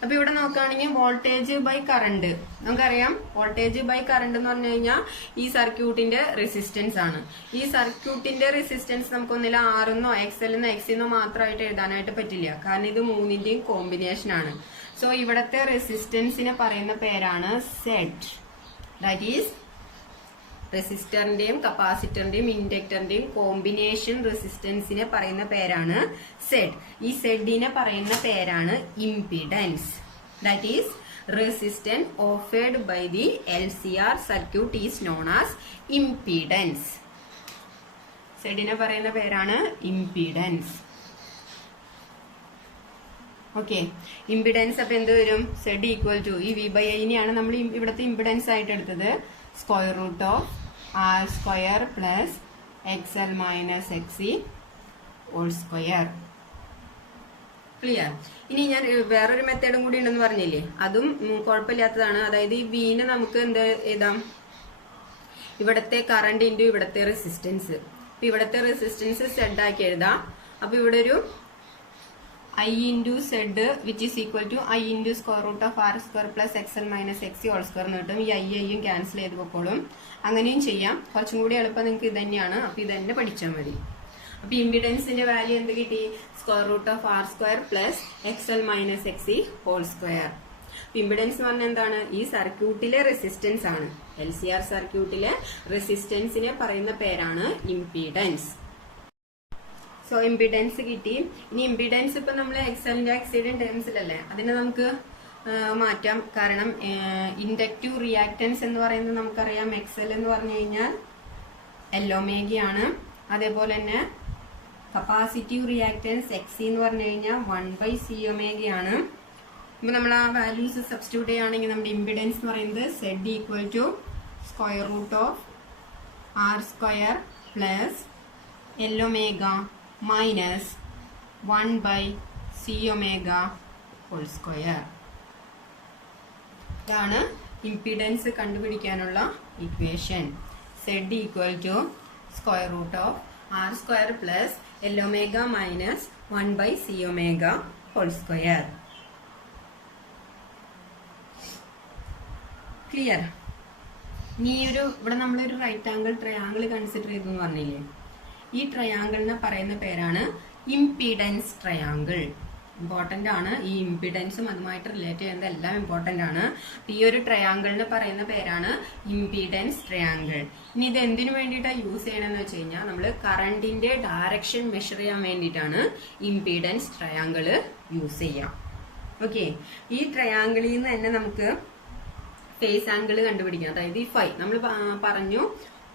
അപ്പൊ ഇവിടെ നോക്കുകയാണെങ്കിൽ വോൾട്ടേജ് ബൈ കറണ്ട് നമുക്കറിയാം. വോൾട്ടേജ് ബൈ കറണ്ട് എന്ന് പറഞ്ഞു കഴിഞ്ഞാൽ ഈ സർക്യൂട്ടിന്റെ റെസിസ്റ്റൻസ് ആണ്. ഈ സർക്യൂട്ടിന്റെ റെസിസ്റ്റൻസ് നമുക്കൊന്നില്ല R എന്നോ XL എന്നോ XC എന്നോ മാത്രമായിട്ട് എഴുതാനായിട്ട് പറ്റില്ല, കാരണം ഇത് മൂന്നിന്റെയും കോമ്പിനേഷൻ ആണ്. സോ ഇവിടത്തെ റെസിസ്റ്റൻസിനെ പറയുന്ന പേരാണ് സെറ്റ്. ദാറ്റ് ഈസ് റെസിസ്റ്ററിന്റെയും കപ്പാസിറ്ററിന്റെയും ഇൻഡക്ടറിന്റെയും കോമ്പിനേഷൻ റെസിസ്റ്റൻസിനെ പറയുന്ന പേരാണ് സെഡ്. ഈ സെഡിനെ പറയുന്ന പേരാണ് impedance. That is resistance offered by the LCR circuit is known as impedance. സെഡിനെ പറയുന്ന പേരാണ് ഇംപീഡൻസ്. ഓക്കെ, ഇംപിഡൻസ് അപ്പൊ എന്ത് വരും? സെഡ് ഈക്വൽ ടു ഈ V/I നമ്മൾ ഇവിടുത്തെ ഇംപിഡൻസ് ആയിട്ട് എടുത്തത് square root of R square plus XL minus XC whole square. Clear? ഇനി ഞാൻ വേറൊരു മെത്തേഡും കൂടി ഉണ്ടെന്ന് പറഞ്ഞില്ലേ, അതും കുഴപ്പമില്ലാത്തതാണ്. അതായത് ഈ വീനെ നമുക്ക് എന്ത് എഴുതാം? ഇവിടത്തെ കറണ്ട് ഇൻറ്റു ഇവിടത്തെ റെസിസ്റ്റൻസ്. അപ്പൊ ഇവിടത്തെ റെസിസ്റ്റൻസ് സെഡ് ആക്കി എഴുതാം. അപ്പൊ ഇവിടെ ഒരു I into Z which is equal to I into square root of R square plus XL minus XC whole square എന്ന് കിട്ടും. ഈ ഐയും ക്യാൻസൽ ചെയ്ത് പോക്കോളും. അങ്ങനെയും ചെയ്യാം. കുറച്ചും കൂടി എളുപ്പം നിങ്ങൾക്ക് ഇത് തന്നെയാണ്. അപ്പൊ ഇത് തന്നെ പഠിച്ചാൽ മതി. അപ്പൊ ഇംപിഡൻസിന്റെ വാല്യൂ എന്ത് കിട്ടി? Square root of R square plus XL minus XC whole square. Impedance എന്ന് പറഞ്ഞാൽ എന്താണ്? ഈ സർക്യൂട്ടിലെ റെസിസ്റ്റൻസ് ആണ്. LCR സർക്യൂട്ടിലെ റെസിസ്റ്റൻസിനെ പറയുന്ന പേരാണ് ഇംപിഡൻസ്. സോ ഇംപിഡൻസ് കിട്ടി. ഇനി ഇംപിഡൻസ് ഇപ്പൊ നമ്മൾ എക്സലിന്റെ എക്സിഡൻ ടേംസിലല്ലേ, അതിനെ നമുക്ക് മാറ്റാം. കാരണം ഇൻഡക്റ്റീവ് റിയാക്ടൻസ് എന്ന് പറയുന്നത് നമുക്കറിയാം. എക്സൽ എന്ന് പറഞ്ഞു കഴിഞ്ഞാൽ L-ഒമേഗയാണ്. അതേപോലെ തന്നെ കപ്പാസിറ്റീവ് റിയാക്ടൻസ് XC എന്ന് പറഞ്ഞു കഴിഞ്ഞാൽ 1/C-ഒമേഗയാണ്. ഇപ്പൊ നമ്മൾ ആ വാല്യൂസ് സബ്സ്റ്റിറ്റ്യൂട്ട് ചെയ്യുകയാണെങ്കിൽ നമ്മുടെ ഇംപിഡൻസ് എന്ന് പറയുന്നത് Z equal to square root of R square plus L-ഒമേഗ മൈനസ് 1/C-ഒമേഗ ഹോൾ സ്ക്വയർ. ഇതാണ് ഇംപിഡൻസ് കണ്ടുപിടിക്കാനുള്ള equation. Z equal to square root of R square plus L-ഒമേഗ മൈനസ് 1/C-ഒമേഗ ഹോൾ സ്ക്വയർ. ക്ലിയർ? ഇനി ഇവിടെ നമ്മളൊരു റൈറ്റ് ആംഗിൾ ട്രയാംഗിൾ കൺസിഡർ ചെയ്തു എന്ന് പറഞ്ഞില്ലേ, ഈ ട്രയാംഗിളിനെ പറയുന്ന പേരാണ് ഇംപിഡൻസ് ട്രയാംഗിൾ. ഇമ്പോർട്ടന്റ് ആണ്. ഈ ഇംപിഡൻസും അതുമായിട്ട് റിലേറ്റ് ചെയ്യുന്നത് എല്ലാം ഇമ്പോർട്ടന്റ് ആണ്. ഈ ഒരു ട്രയാംഗിളിന് പറയുന്ന പേരാണ് ഇംപിഡൻസ് ട്രയാംഗിൾ. ഇനി ഇത് എന്തിനു വേണ്ടിയിട്ടാണ് യൂസ് ചെയ്യണമെന്ന് വെച്ച് കഴിഞ്ഞാൽ നമ്മൾ കറണ്ടിന്റെ ഡയറക്ഷൻ മെഷർ ചെയ്യാൻ വേണ്ടിയിട്ടാണ് ഇംപിഡൻസ് ട്രയാംഗിൾ യൂസ് ചെയ്യാം. ഓക്കെ, ഈ ട്രയാംഗിളിൽ നിന്ന് തന്നെ നമുക്ക് ഫേസ് ആംഗിൾ കണ്ടുപിടിക്കാം. അതായത് ഈ നമ്മൾ പറഞ്ഞു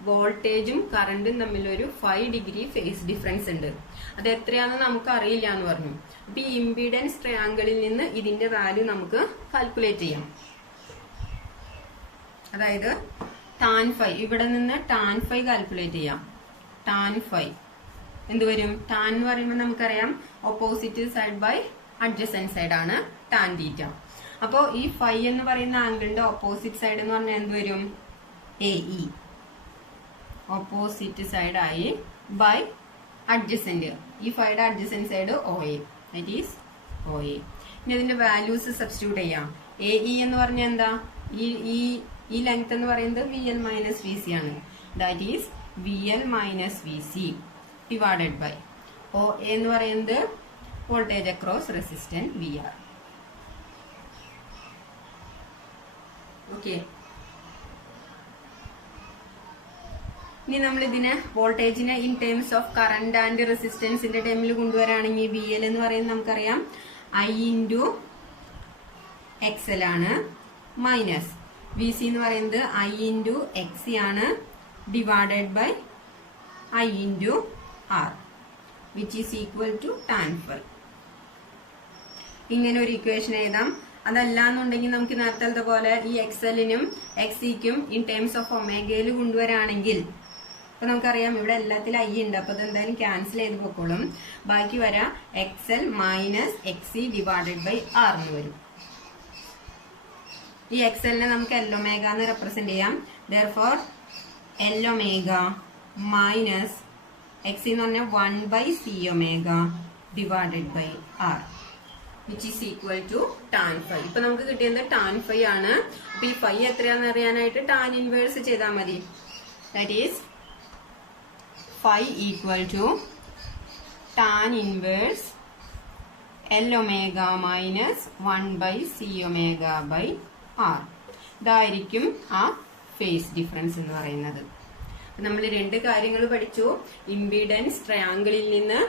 വോൾട്ടേജും കറണ്ടും തമ്മിൽ ഒരു 5 ഡിഗ്രി ഫേസ് ഡിഫറൻസ് ഉണ്ട്. അത് എത്രയാണെന്ന് നമുക്ക് അറിയില്ല എന്ന് പറഞ്ഞു. അപ്പൊ ഈ ഇംപിഡൻസ് ട്രയാംഗിളിൽ നിന്ന് ഇതിന്റെ വാല്യൂ നമുക്ക് കാൽക്കുലേറ്റ് ചെയ്യാം. അതായത് ടാൻ 5, ഇവിടെ നിന്ന് ടാൻ 5 കാൽക്കുലേറ്റ് ചെയ്യാം. ടാൻ 5 എന്ത് വരും? ടാൻ എന്ന് പറയുമ്പോൾ നമുക്കറിയാം opposite side by adjacent side ആണ് ടാൻ തീറ്റ. അപ്പോ ഈ 5 എന്ന് പറയുന്ന ആംഗിളിന്റെ ഓപ്പോസിറ്റ് സൈഡ് എന്ന് പറഞ്ഞാൽ എന്ത് വരും? AE. ഓപ്പോസിറ്റ് സൈഡ് ആയി ബൈ അഡ്ജസന്റ്. ഈ 5യുടെ adjacent side OA, that is OA. ഇനി അതിന്റെ വാല്യൂസ് സബ്സ്റ്റിറ്റ്യൂട്ട് ചെയ്യാം. AE എന്ന് പറഞ്ഞാൽ എന്താ? ഈ ലെങ്ത് എന്ന് പറയുന്നത് VL മൈനസ് VC ആണ്. That is VL minus VC divided by OA എന്ന് പറയുന്നത് voltage across resistance VR. Okay, ഇനി നമ്മൾ ഇതിനെ വോൾട്ടേജിനെ in terms of current and റെസിസ്റ്റൻസിന്റെ ടേമിൽ കൊണ്ടുവരാണെങ്കിൽ VL എന്ന് പറയുന്നത് നമുക്കറിയാം I ഇൻറ്റു XL ആണ്, മൈനസ് VC എന്ന് പറയുന്നത് I ഇൻറ്റു XC ആണ്, divided by I into R which is equal to tan 5. ഇങ്ങനെ ഒരു ഇക്വേഷൻ എഴുതാം. അതല്ലാന്നുണ്ടെങ്കിൽ നമുക്ക് നേരത്തെ പോലെ ഈ XLനും XCക്കും ഇൻ ടേംസ് ഓഫ് ഒമേഗയിൽ കൊണ്ടുവരാണെങ്കിൽ, അപ്പൊ നമുക്കറിയാം ഇവിടെ എല്ലാത്തിലും I ഉണ്ട്. അപ്പൊ അതെന്തായാലും ക്യാൻസൽ ചെയ്ത് പോക്കോളും. ബാക്കി വരാം XL minus XC divided by R എന്ന് വരും. ഈ XLനെ നമുക്ക് L-ഒമേഗ എന്ന് റെപ്രസെന്റ് ചെയ്യാം. ദെയർഫോർ L-ഒമേഗ മൈനസ് XC എന്ന് പറഞ്ഞാൽ 1/C-ഒമേഗ divided by R which is equal to tan 5. ഇപ്പൊ നമുക്ക് കിട്ടിയത് tan 5 ആണ്. അപ്പൊ ഈ 5 എത്രയാണെന്ന് അറിയാനായിട്ട് tan ഇൻവേഴ്സ് ചെയ്താൽ മതി. That is 5 equal to tan inverse L-ഒമേഗ മൈനസ് 1/C-ഒമേഗ ബൈ R. ഇതായിരിക്കും ആ ഫേസ് ഡിഫറൻസ് എന്ന് പറയുന്നത്. നമ്മൾ രണ്ട് കാര്യങ്ങൾ പഠിച്ചു. ഇംപിഡൻസ് ട്രയാംഗിളിൽ നിന്ന്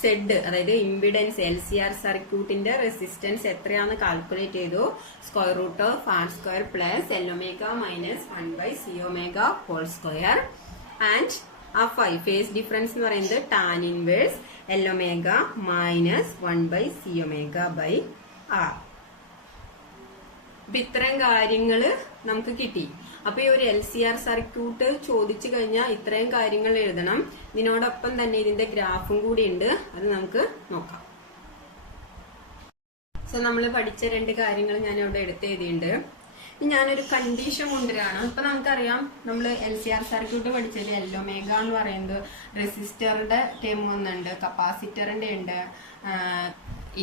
സെഡ്, അതായത് ഇംപിഡൻസ് LCR സർക്യൂട്ടിന്റെ റെസിസ്റ്റൻസ് എത്രയാണെന്ന് കാൽക്കുലേറ്റ് ചെയ്തു. Square root of R square plus L-ഒമേഗ മൈനസ് 1/C-ഒമേഗ ഹോൾ സ്ക്വയർ. ആൻഡ് ആ ഫേസ് ഡിഫറൻസ് എന്ന് പറയുന്നത് tan inverse L omega minus 1/c⍵/r. അപ്പൊ ഇത്രയും കാര്യങ്ങള് നമുക്ക് കിട്ടി. അപ്പൊ ഈ ഒരു LCR സർക്യൂട്ട് ചോദിച്ചു കഴിഞ്ഞാൽ ഇത്രയും കാര്യങ്ങൾ എഴുതണം. ഇതിനോടൊപ്പം തന്നെ ഇതിന്റെ ഗ്രാഫും കൂടി ഉണ്ട്, അത് നമുക്ക് നോക്കാം. സോ നമ്മൾ പഠിച്ച 2 കാര്യങ്ങൾ ഞാൻ ഇവിടെ എടുത്തെഴുതിയിട്ടുണ്ട്. ഞാനൊരു കണ്ടീഷൻ കൊണ്ടുവരാണ്. ഇപ്പൊ നമുക്കറിയാം നമ്മൾ LCR സർക്യൂട്ട് പഠിച്ചത് എൽ ഒമേഗ എന്ന് പറയുന്നത് റെസിസ്റ്ററുടെ ടേം ഒന്നുണ്ട്, കപ്പാസിറ്ററിന്റെ ഉണ്ട്,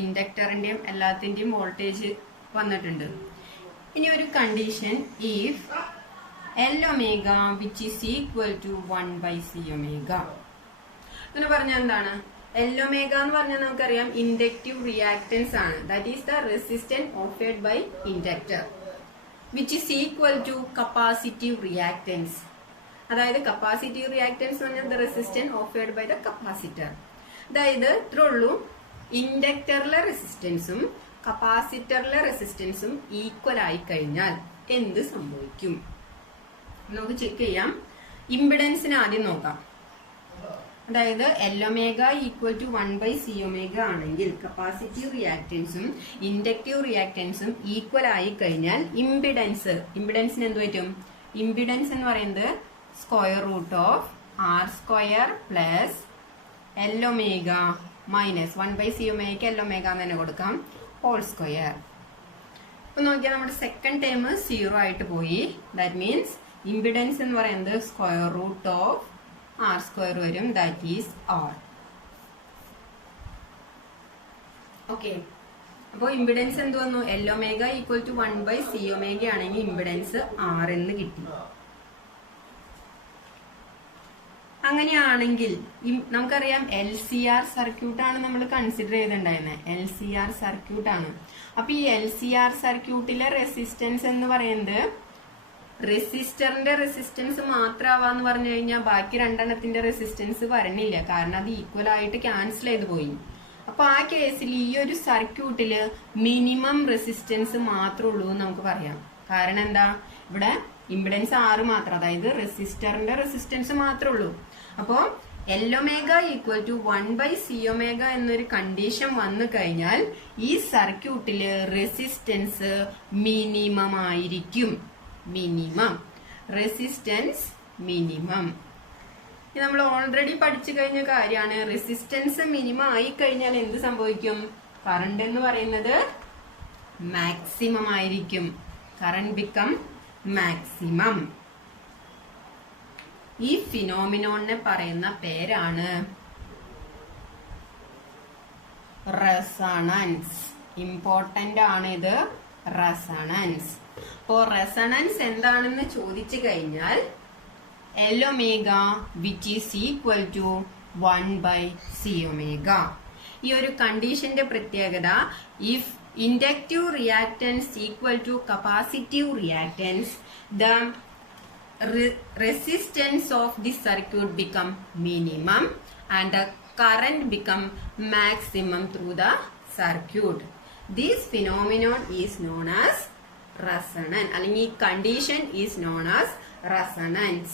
ഇൻഡക്ടറിന്റെയും എല്ലാത്തിന്റെയും വോൾട്ടേജ് വന്നിട്ടുണ്ട്. ഇനി ഒരു condition if L omega which is equal to 1/c⍵. അങ്ങനെ പറഞ്ഞാൽ എന്താണ്? എൽ ഒമേഗ എന്ന് പറഞ്ഞാൽ നമുക്കറിയാം ഇൻഡക്റ്റീവ് റിയാക്ടൻസ് ആണ്. That is the resistance offered by inductor which is equal to capacitive reactance. അതായത് കപ്പാസിറ്റീവ് റിയാക്ടൻസ് എന്ന് പറഞ്ഞാൽ the resistance offered by the capacitor. അതായത് ഇത്രേ ഉള്ളൂ, ഇൻഡക്ടറിലെ റെസിസ്റ്റൻസും കപ്പാസിറ്ററിലെ റെസിസ്റ്റൻസും ഈക്വൽ ആയി കഴിഞ്ഞാൽ എന്ത് സംഭവിക്കും നമുക്ക് ചെക്ക് ചെയ്യാം. ഇമ്പിഡൻസിന് ആദ്യം നോക്കാം. അതായത് L omega equal to 1/c⍵ ആണെങ്കിൽ കപ്പാസിറ്റീവ് റിയാക്ടൻസും ഇൻഡക്റ്റീവ് റിയാക്ടൻസും ഈക്വൽ ആയി കഴിഞ്ഞാൽ ഇമ്പിഡൻസിന് എന്ത് പറ്റും? ഇമ്പിഡൻസ് എന്ന് പറയുന്നത് square root of r² plus L omega minus 1/c⍵ L omega തന്നെ കൊടുക്കാം ഹോൾ സ്ക്വയർ. ഇപ്പൊ നോക്കിയാൽ നമ്മുടെ സെക്കൻഡ് ടേം 0 ആയിട്ട് പോയി. ദാറ്റ് മീൻസ് ഇമ്പിഡൻസ് എന്ന് പറയുന്നത് സ്ക്വയർ റൂട്ട് ഓഫ് r² വരും, ദാറ്റ് ഈസ് r. ഓക്കെ, അപ്പോ ഇമ്പിഡൻസ് എന്ത് വന്നു? L omega equal to 1/c⍵ ആണെങ്കിൽ ഇമ്പിഡൻസ് r എന്ന് കിട്ടി. അങ്ങനെയാണെങ്കിൽ നമുക്കറിയാം LCR സർക്യൂട്ടാണ് നമ്മൾ കൺസിഡർ ചെയ്തിട്ടുണ്ടായിരുന്നത്. LCR സർക്യൂട്ടാണ്. അപ്പൊ ഈ LCR സർക്യൂട്ടിലെ റെസിസ്റ്റൻസ് എന്ന് പറയുന്നത് റെസിസ്റ്ററിന്റെ റെസിസ്റ്റൻസ് മാത്രമാവാന്ന് പറഞ്ഞു കഴിഞ്ഞാൽ ബാക്കി 2 റെസിസ്റ്റൻസ് വരണില്ല, കാരണം അത് ഈക്വൽ ആയിട്ട് ക്യാൻസൽ ചെയ്ത് പോയി. അപ്പൊ ആ കേസിൽ ഈ ഒരു സർക്യൂട്ടില് മിനിമം റെസിസ്റ്റൻസ് മാത്രമേ ഉള്ളൂ എന്ന് നമുക്ക് പറയാം. കാരണം എന്താ? ഇവിടെ ഇമ്പിഡൻസ് 6 മാത്രം, അതായത് റെസിസ്റ്ററിന്റെ റെസിസ്റ്റൻസ് മാത്രമേ ഉള്ളൂ. അപ്പോ L omega equal to 1/c⍵ എന്നൊരു കണ്ടീഷൻ വന്നു കഴിഞ്ഞാൽ ഈ സർക്യൂട്ടില് റെസിസ്റ്റൻസ് മിനിമം ആയിരിക്കും. Minimum resistance minimum. ഇത് നമ്മൾ ഓൾറെഡി പഠിച്ചു കഴിഞ്ഞ കാര്യമാണ്. റെസിസ്റ്റൻസ് മിനിമം ആയി കഴിഞ്ഞാൽ എന്ത് സംഭവിക്കും? കറണ്ട് എന്ന് പറയുന്നത് മാക്സിമം ആയിരിക്കും. Current become maximum. ഈ ഫിനോമിനോണിനെ പറയുന്ന പേരാണ് റെസണൻസ്. ഇമ്പോർട്ടന്റ് ആണ് ഇത്, റെസണൻസ്. അപ്പോ റെസണൻസ് എന്താണെന്ന് ചോദിച്ചു കഴിഞ്ഞാൽ L omega which is equal to 1/c⍵. ഈ ഒരു കണ്ടീഷന്റെ പ്രത്യേകത, if inductive reactance equal to capacitive reactance, the resistance of the circuit become minimum and the current become maximum through the circuit. This phenomenon is known as resonance. അല്ലെങ്കിൽ condition is known as resonance.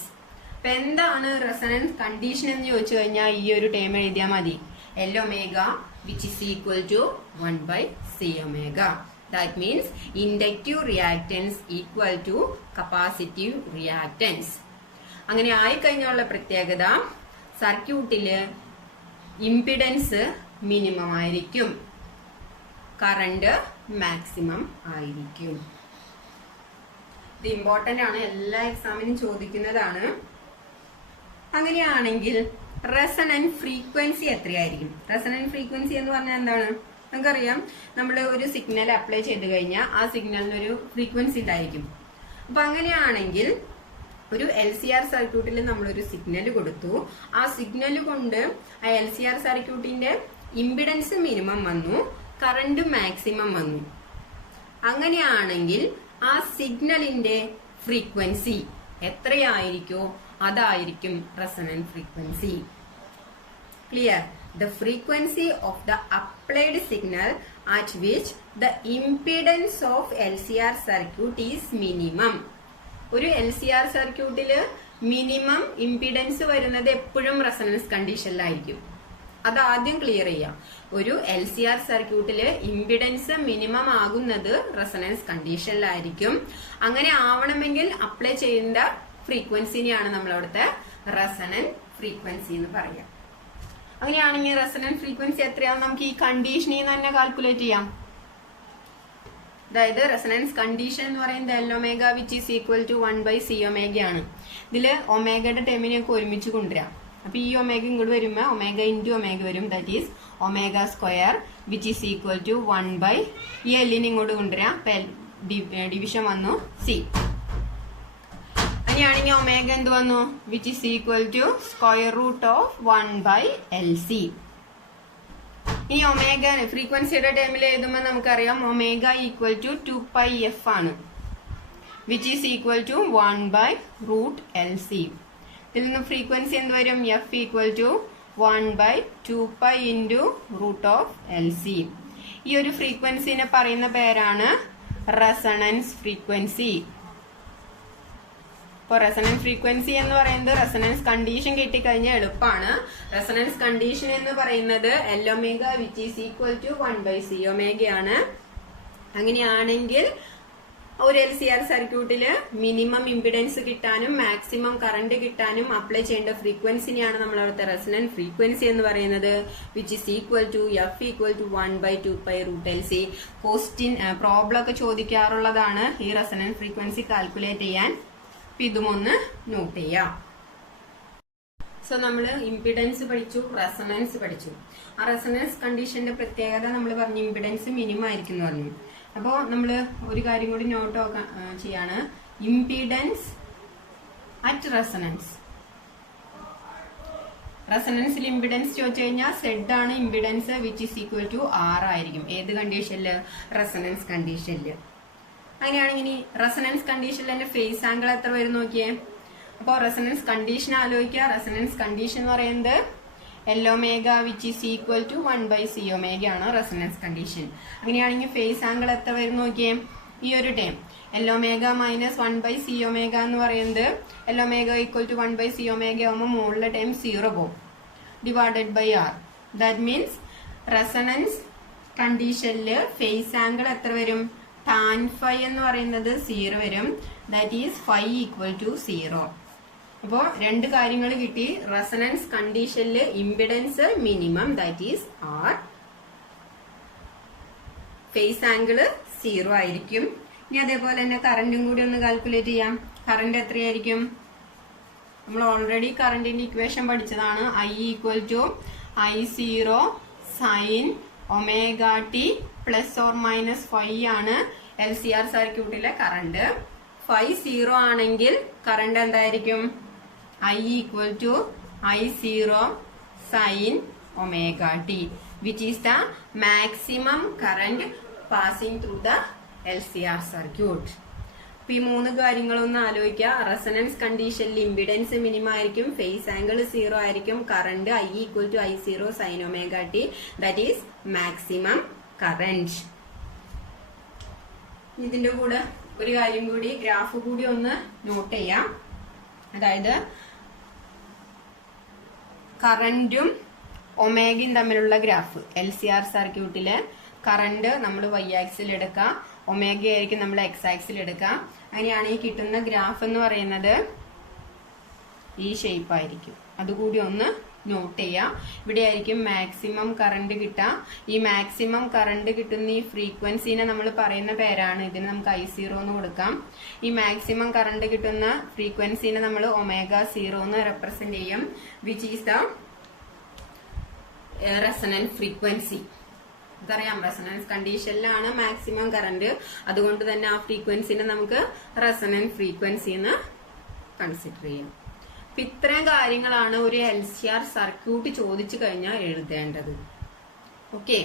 അപ്പൊ എന്താണ് resonance condition എന്ന് ചോദിച്ചു കഴിഞ്ഞാൽ ഈ ഒരു term എഴുതിയാൽ മതി. L omega which is equal to 1/c⍵. That means inductive reactance equal to capacitive reactance. അങ്ങനെ ആയിക്കഴിഞ്ഞുള്ള പ്രത്യേകത, സർക്യൂട്ടില് ഇംപിഡൻസ് മിനിമം ആയിരിക്കും, കറണ്ട് മാക്സിമം ആയിരിക്കും. ഇത് ഇമ്പോർട്ടന്റ് ആണ്, എല്ലാ എക്സാമിനും ചോദിക്കുന്നതാണ്. അങ്ങനെയാണെങ്കിൽ റെസണന്റ് ഫ്രീക്വൻസി എത്രയായിരിക്കും? റെസണന്റ് ഫ്രീക്വൻസി എന്ന് പറഞ്ഞാൽ എന്താണ്? നമുക്കറിയാം, നമ്മൾ ഒരു സിഗ്നൽ അപ്ലൈ ചെയ്ത് കഴിഞ്ഞാൽ ആ സിഗ്നലിനൊരു ഫ്രീക്വൻസി ഉണ്ടായിരിക്കും. അപ്പൊ അങ്ങനെയാണെങ്കിൽ ഒരു LCR സർക്യൂട്ടിൽ നമ്മളൊരു സിഗ്നൽ കൊടുത്തു. ആ സിഗ്നൽ കൊണ്ട് ആ LCR സർക്യൂട്ടിന്റെ ഇമ്പിഡൻസ് മിനിമം വന്നു, കറണ്ട് മാക്സിമം വന്നു. അങ്ങനെയാണെങ്കിൽ ആ സിഗ്നലിന്റെ ഫ്രീക്വൻസി എത്രയായിരിക്കോ അതായിരിക്കും resonant frequency. Clear? The frequency of the applied signal at which the impedance of LCR circuit is minimum. ഒരു LCR സർക്യൂട്ടില് മിനിമം ഇംപിഡൻസ് വരുന്നത് എപ്പോഴും റെസണൻസ് കണ്ടീഷനിലായിരിക്കും. അത് ആദ്യം ക്ലിയർ ചെയ്യാം. ഒരു LCR സർക്യൂട്ടില് ഇംപിഡൻസ് മിനിമം ആകുന്നത് റെസണൻസ് കണ്ടീഷനിലായിരിക്കും. അങ്ങനെ ആവണമെങ്കിൽ അപ്ലൈ ചെയ്യേണ്ട ഫ്രീക്വൻസിനെയാണ് നമ്മൾ അവിടുത്തെ റെസണന്റ് ഫ്രീക്വൻസി എന്ന് പറയാം. അങ്ങനെയാണെങ്കിൽ റെസണന്റ് ഫ്രീക്വൻസി എത്രയാണെന്ന് നമുക്ക് ഈ കണ്ടീഷനിൽ നിന്ന് തന്നെ കാൽക്കുലേറ്റ് ചെയ്യാം. അതായത് റെസണൻസ് കണ്ടീഷൻ എന്ന് പറയുന്നത് L omega which is equal to 1/C omega ആണ്. ഇതില് ഒമേഗയുടെ ടേമിനെയൊക്കെ ഒരുമിച്ച് കൊണ്ടുവരാം. അപ്പൊ ഈ ഒമേഗ ഇങ്ങോട്ട് വരുമ്പോ ഒമേഗ ഇൻറ്റു ഒമേഗ വരും. That is omega square which is equal to 1/, ഈ എല്ലിനെ ഇങ്ങോട്ട് കൊണ്ടുവരാം. ഡിവിഷൻ വന്നു C. അങ്ങനെയാണെങ്കിൽ ഒമേഗ എന്ത് വന്നു? Which is equal to square root of 1/LC. ഈ ഒമേഗ ഫ്രീക്വൻസിയുടെ ടൈമിൽ എഴുതുമ്പോൾ നമുക്കറിയാം ഒമേഗ ഈക്വൽ ടു 2πf ആണ്, which is equal to 1/√LC. ഇതിൽ നിന്ന് ഫ്രീക്വൻസി എന്ത് വരും? F equal to 1/2π into root of LC. ഈ ഒരു ഫ്രീക്വൻസിനെ പറയുന്ന പേരാണ് റെസണൻസ് ഫ്രീക്വൻസി. ഇപ്പൊ റെസണൻസ് ഫ്രീക്വൻസി എന്ന് പറയുന്നത് റെസണൻസ് കണ്ടീഷൻ കിട്ടിക്കഴിഞ്ഞാൽ എളുപ്പമാണ്. റെസണൻസ് കണ്ടീഷൻ എന്ന് പറയുന്നത് L omega which is equal to 1/C omega ആണ്. അങ്ങനെയാണെങ്കിൽ ഒരു LCR സർക്യൂട്ടില് മിനിമം ഇംപിഡൻസ് കിട്ടാനും മാക്സിമം കറണ്ട് കിട്ടാനും അപ്ലൈ ചെയ്യേണ്ട ഫ്രീക്വൻസിനെയാണ് നമ്മൾ അവിടുത്തെ റെസണന്റ് ഫ്രീക്വൻസി എന്ന് പറയുന്നത്. Which is equal to F equal to 1/2π√LC. Question problem ഒക്കെ ചോദിക്കാറുള്ളതാണ് ഈ റെസണന്റ് ഫ്രീക്വൻസി കാൽക്കുലേറ്റ് ചെയ്യാൻ. ഇതും ഒന്ന് നോട്ട് ചെയ്യാം. സോ നമ്മൾ ഇംപിഡൻസ് പഠിച്ചു, റെസണൻസ് പഠിച്ചു. ആ റെസണൻസ് കണ്ടീഷന്റെ പ്രത്യേകത നമ്മൾ പറഞ്ഞു ഇംപിഡൻസ് മിനിമം ആയിരിക്കും എന്ന് പറഞ്ഞു. അപ്പോൾ നമ്മൾ ഒരു കാര്യം കൂടി നോട്ട് ചെയ്യാണ്. Impedance at resonance. റെസണൻസിൽ ഇംപിഡൻസ് ചോദിച്ചു കഴിഞ്ഞാൽ സെഡ് ആണ് impedance which is equal to R ആയിരിക്കും. ഏത് കണ്ടീഷനില്? റെസണൻസ് കണ്ടീഷനില്. അങ്ങനെയാണെങ്കിൽ ഇനി റെസണൻസ് കണ്ടീഷനിൽ തന്നെ ഫേസ് ആംഗിൾ എത്ര വരും നോക്കിയേ. അപ്പോൾ റെസണൻസ് കണ്ടീഷൻ ആലോചിക്കുക. റെസണൻസ് കണ്ടീഷൻ എന്ന് പറയുന്നത് L omega which is equal to 1/C omega ആണ് റെസണൻസ് കണ്ടീഷൻ. അങ്ങനെയാണെങ്കിൽ ഫേസ് ആംഗിൾ എത്ര വരും നോക്കിയേ. ഈ ഒരു time L omega minus 1/C omega എന്ന് പറയുന്നത് L omega equal to 1/C omega ആകുമ്പോൾ മുകളിലെ ടൈം 0 പോകും, divided by R. That means resonance കണ്ടീഷനില് ഫേസ് ആംഗിൾ എത്ര വരും? tan phi എന്ന് പറയുന്നത് 0 വരും. That is phi equal to 0. അപ്പോൾ രണ്ട് കാര്യങ്ങൾ കിട്ടി. റെസണൻസ് കണ്ടീഷനില് impedance minimum that is R, phase angle 0 ആയിരിക്കും. ഇനി അതേപോലെ തന്നെ കറന്റും കൂടി ഒന്ന് കാൽക്കുലേറ്റ് ചെയ്യാം. കറന്റ് എത്രയായിരിക്കും? നമ്മൾ ഓൾറെഡി കറന്റിന്റെ ഇക്വേഷൻ പഠിച്ചതാണ്. I equal to I0 sine omega T plus or minus phi ആണ് LCR സർക്യൂട്ടിലെ കറണ്ട്. ഫൈ 0 ആണെങ്കിൽ കറണ്ട് എന്തായിരിക്കും? I equal to I0 sine omega T which is the maximum current passing through the LCR circuit. അപ്പൊ ഈ മൂന്ന് കാര്യങ്ങളൊന്ന് ആലോചിക്കുക. Resonance കണ്ടീഷനിൽ ഇംപിഡൻസ് മിനിമം ആയിരിക്കും, ഫേസ് ആംഗിൾ 0 ആയിരിക്കും, current I equal to I0 sine omega T that is maximum current. ഇതിന്റെ കൂടെ ഒരു കാര്യം കൂടി, ഗ്രാഫ് കൂടി ഒന്ന് നോട്ട് ചെയ്യാം. അതായത് കറന്റും ഒമേഗയും തമ്മിലുള്ള ഗ്രാഫ്. LCR സർക്യൂട്ടില് കറണ്ട് നമ്മൾ Y ആക്സിൽ എടുക്കാം, ഒമേഗ ആയിരിക്കും നമ്മൾ X ആക്സിൽ എടുക്കാം. അങ്ങനെയാണ് ഈ കിട്ടുന്ന ഗ്രാഫ് എന്ന് പറയുന്നത് ഈ ഷേപ്പ് ആയിരിക്കും. അതുകൂടി ഒന്ന് നോട്ട് ചെയ്യാം. ഇവിടെ ആയിരിക്കും മാക്സിമം കറണ്ട് കിട്ടുക. ഈ മാക്സിമം കറണ്ട് കിട്ടുന്ന ഈ ഫ്രീക്വൻസിനെ നമ്മൾ പറയുന്ന പേരാണ്, ഇതിന് നമുക്ക് I0 എന്ന് കൊടുക്കാം. ഈ മാക്സിമം കറണ്ട് കിട്ടുന്ന ഫ്രീക്വൻസിനെ നമ്മൾ ω0 എന്ന് റെപ്രസെന്റ് ചെയ്യും, which is the resonance frequency. ഇതറിയാം, റെസണൻസ് കണ്ടീഷനിലാണ് മാക്സിമം കറണ്ട്, അതുകൊണ്ട് തന്നെ ആ ഫ്രീക്വൻസിനെ നമുക്ക് റെസണൻസ് ഫ്രീക്വൻസി എന്ന് കൺസിഡർ ചെയ്യാം. അപ്പൊ ഇത്രയും കാര്യങ്ങളാണ് ഒരു LCR സർക്യൂട്ട് ചോദിച്ചു കഴിഞ്ഞാൽ എഴുതേണ്ടത്. ഓക്കെ.